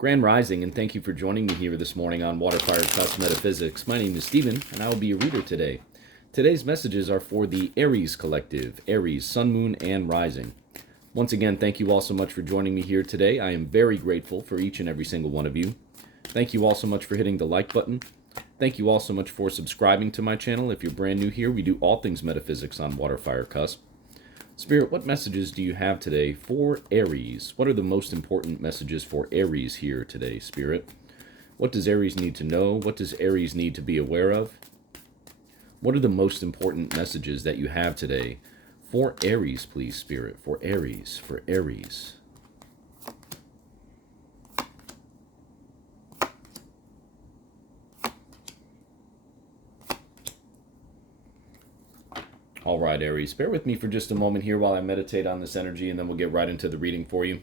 Grand Rising, and thank you for joining me here this morning on WATERFIRECUSP Metaphysics. My name is Stephen, and I will be your reader today. Today's messages are for the Aries collective, Aries, Sun, Moon, and Rising. Once again, thank you all so much for joining me here today. I am very grateful for each and every single one of you. Thank you all so much for hitting the like button. Thank you all so much for subscribing to my channel. If you're brand new here, we do all things metaphysics on WATERFIRECUSP. Spirit, what messages do you have today for Aries? What are the most important messages for Aries here today, Spirit? What does Aries need to know? What does Aries need to be aware of? What are the most important messages that you have today for Aries, please, Spirit? For Aries, for Aries. All right, Aries, bear with me for just a moment here while I meditate on this energy, and then we'll get right into the reading for you.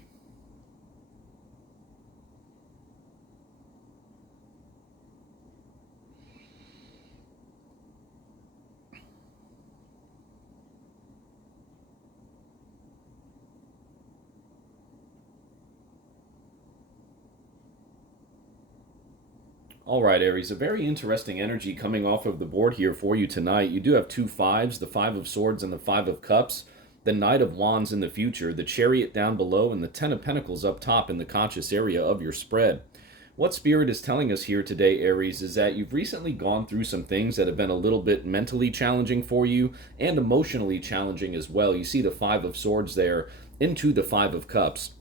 All right, Aries, a very interesting energy coming off of the board here for you tonight. You do have two fives, the Five of Swords and the Five of Cups, the Knight of Wands in the future, the Chariot down below, and the Ten of Pentacles up top in the conscious area of your spread. What Spirit is telling us here today, Aries, is that you've recently gone through some things that have been a little bit mentally challenging for you and emotionally challenging as well. You see the Five of Swords there into the Five of Cups.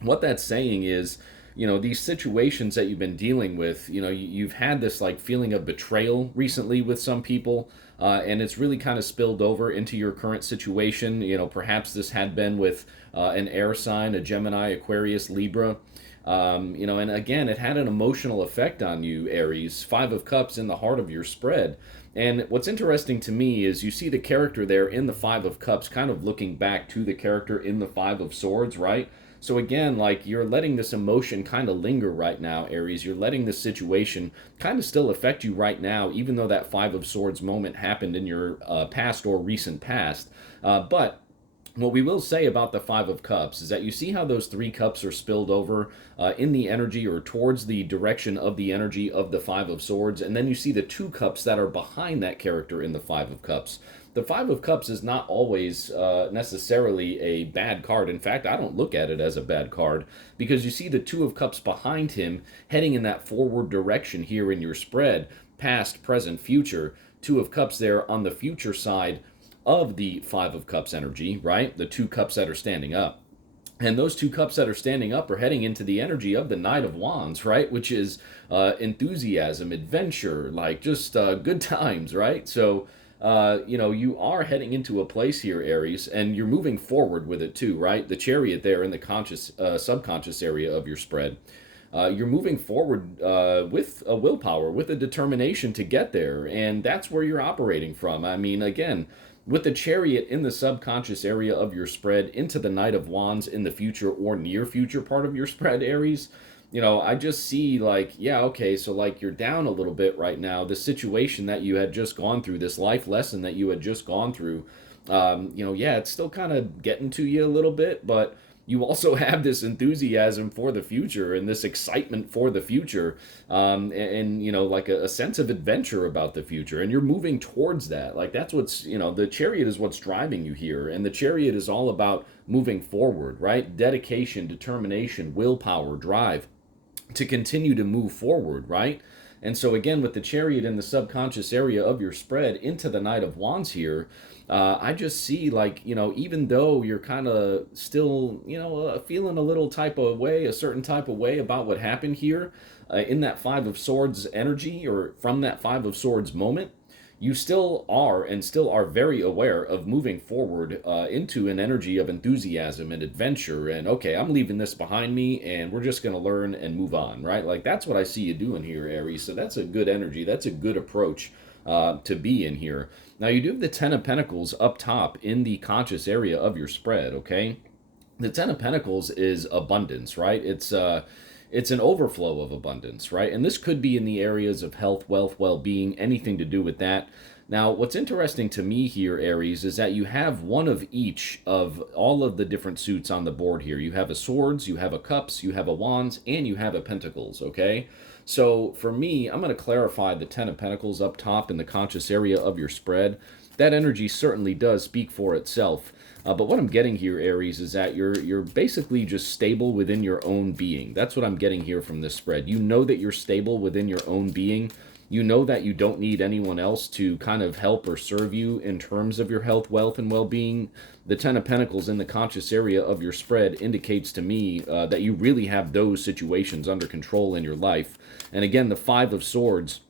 What that's saying is, these situations that you've been dealing with, you've had this like feeling of betrayal recently with some people, and it's really kind of spilled over into your current situation. Perhaps this had been with an air sign, a Gemini, Aquarius, Libra. And again, it had an emotional effect on you, Aries. Five of Cups in the heart of your spread. And what's interesting to me is you see the character there in the Five of Cups kind of looking back to the character in the Five of Swords, right? So again, like you're letting this emotion kind of linger right now, Aries. You're letting this situation kind of still affect you right now, even though that Five of Swords moment happened in your past or recent past. But what we will say about the Five of Cups is that you see how those three cups are spilled over in the energy or towards the direction of the energy of the Five of Swords, and then you see the two cups that are behind that character in the Five of Cups. The Five of Cups is not always necessarily a bad card. In fact, I don't look at it as a bad card because you see the Two of Cups behind him heading in that forward direction here in your spread, past, present, future. Two of Cups there on the future side of the Five of Cups energy, right? The two cups that are standing up. And those two cups that are standing up are heading into the energy of the Knight of Wands, right? Which is enthusiasm, adventure, like just good times, right? So, you are heading into a place here, Aries, and you're moving forward with it too, right? The Chariot there in the conscious, subconscious area of your spread. You're moving forward with a willpower, with a determination to get there, and that's where you're operating from. I mean, again, with the Chariot in the subconscious area of your spread into the Knight of Wands in the future or near future part of your spread, Aries, I just see like, yeah, okay, so like you're down a little bit right now. The situation that you had just gone through, this life lesson that you had just gone through, yeah, it's still kind of getting to you a little bit, but you also have this enthusiasm for the future and this excitement for the future, and like a sense of adventure about the future, and you're moving towards that. Like that's what's, the Chariot is what's driving you here, and the Chariot is all about moving forward, right? Dedication, determination, willpower, drive to continue to move forward, right? And so again, with the Chariot in the subconscious area of your spread into the Knight of Wands here, I just see like, even though you're kind of still, feeling a little type of way, a certain type of way about what happened here in that Five of Swords energy or from that Five of Swords moment, you still are very aware of moving forward into an energy of enthusiasm and adventure. And okay, I'm leaving this behind me and we're just going to learn and move on, right? Like that's what I see you doing here, Aries. So that's a good energy. That's a good approach to be in here. Now you do have the Ten of Pentacles up top in the conscious area of your spread, okay? The Ten of Pentacles is abundance, right? It's an overflow of abundance, right? And this could be in the areas of health, wealth, well-being, anything to do with that. Now, what's interesting to me here, Aries, is that you have one of each of all of the different suits on the board here. You have a swords, you have a cups, you have a wands, and you have a pentacles, okay? So for me, I'm going to clarify the Ten of Pentacles up top in the conscious area of your spread. That energy certainly does speak for itself. But what I'm getting here, Aries, is that you're basically just stable within your own being. That's what I'm getting here from this spread. You know that you're stable within your own being. You know that you don't need anyone else to kind of help or serve you in terms of your health, wealth, and well-being. The Ten of Pentacles in the conscious area of your spread indicates to me that you really have those situations under control in your life. And again, the Five of Swords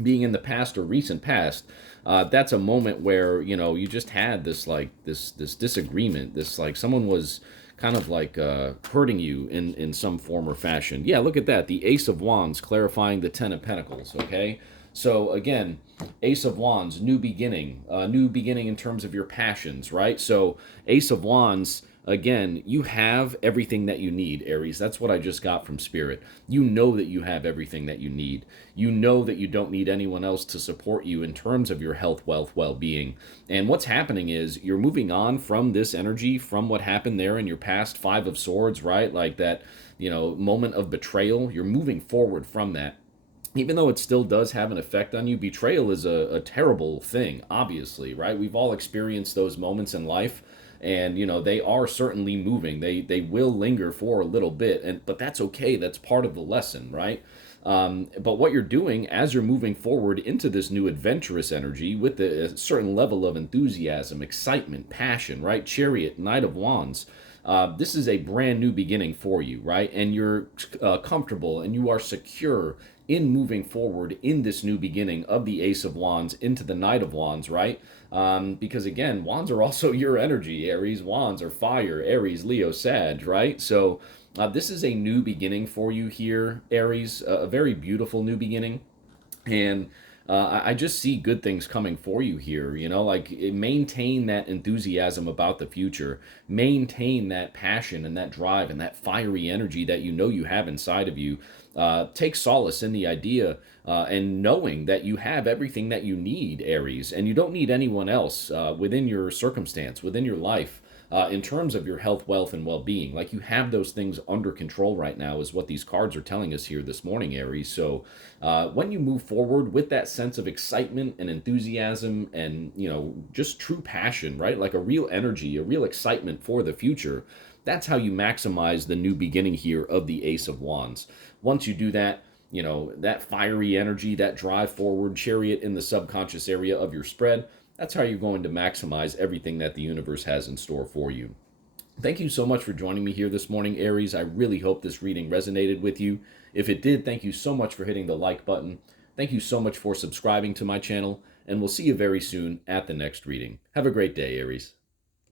being in the past or recent past, that's a moment where, you know, you just had this like this disagreement, this like someone was kind of like hurting you in some form or fashion. Yeah, look at that, the Ace of Wands clarifying the Ten of Pentacles. Okay, so again, Ace of Wands, new beginning in terms of your passions, right? So Ace of Wands, again, you have everything that you need, Aries. That's what I just got from Spirit. You know that you have everything that you need. You know that you don't need anyone else to support you in terms of your health, wealth, well-being. And what's happening is you're moving on from this energy, from what happened there in your past Five of Swords, right? Like that, you know, moment of betrayal. You're moving forward from that. Even though it still does have an effect on you, betrayal is a terrible thing, obviously, right? We've all experienced those moments in life, and you know they are certainly moving. They will linger for a little bit, but that's okay. That's part of the lesson, right? But what you're doing as you're moving forward into this new adventurous energy with a certain level of enthusiasm, excitement, passion, right? Chariot, Knight of Wands. This is a brand new beginning for you, right? And you're comfortable and you are secure in moving forward in this new beginning of the Ace of Wands into the Knight of Wands, right? Because again, wands are also your energy. Aries, wands are fire. Aries, Leo, Sag, right? So this is a new beginning for you here, Aries, a very beautiful new beginning. And I just see good things coming for you here. You know, like maintain that enthusiasm about the future, maintain that passion and that drive and that fiery energy that you know you have inside of you. Take solace in the idea and knowing that you have everything that you need, Aries, and you don't need anyone else within your circumstance, within your life. In terms of your health, wealth, and well-being, like you have those things under control right now, is what these cards are telling us here this morning, Aries. So when you move forward with that sense of excitement and enthusiasm, and you know, just true passion, right? Like a real energy, a real excitement for the future. That's how you maximize the new beginning here of the Ace of Wands. Once you do that, you know, that fiery energy, that drive forward, Chariot in the subconscious area of your spread, that's how you're going to maximize everything that the universe has in store for you. Thank you so much for joining me here this morning, Aries. I really hope this reading resonated with you. If it did, thank you so much for hitting the like button. Thank you so much for subscribing to my channel, and we'll see you very soon at the next reading. Have a great day, Aries.